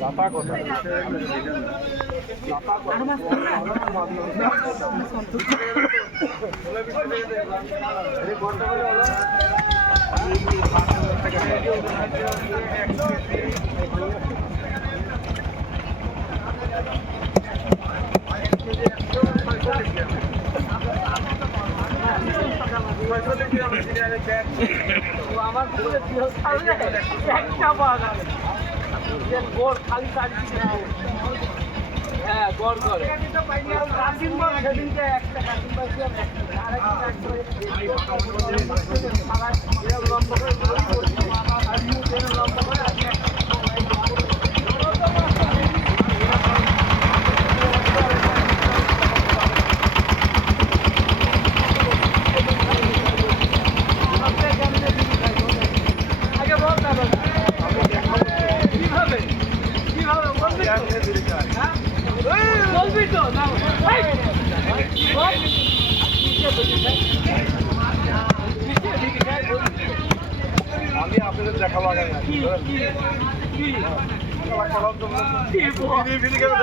লাপা কথা আমার গড় খালি হ্যাঁ গড় করে সেদিনকে একটা লম্বা করে আমি আপনাদের দেখাবো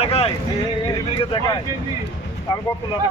দেখাই দেখাই আমি কত লাগে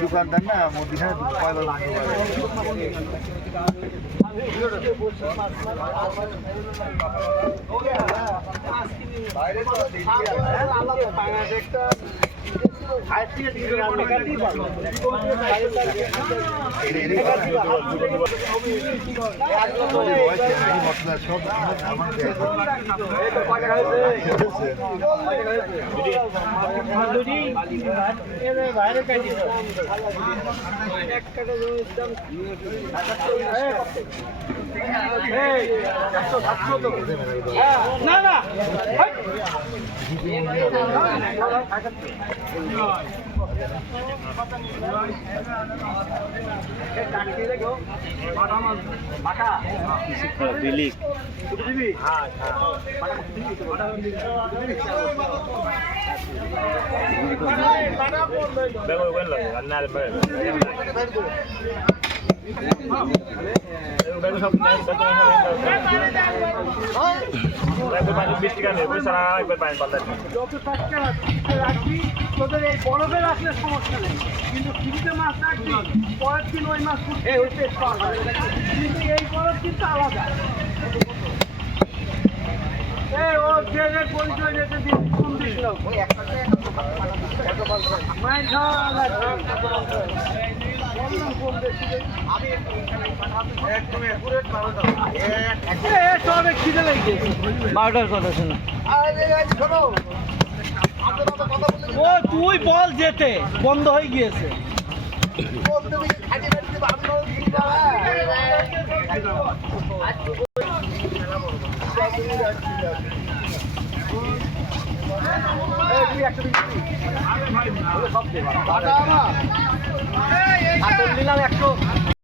দোকানদার না মধ্যখানে না না বিলিক তোদের এই বরফে রাখলে সমস্যা নেই, কিন্তু ফ্রিজে মাছ রাখবি পরের দিন ওই মাছ টেস্ট পাওয়া যাবে, কিন্তু এই বরফ কিন্তু আলাদা। ও ট্রেনের পরিচয় দিতে কম দিছিল খিদে লেগে 12টার কথা শোনো। ও তুই বল যেতে বন্ধ হয়ে গিয়েছে। নিলাম 100।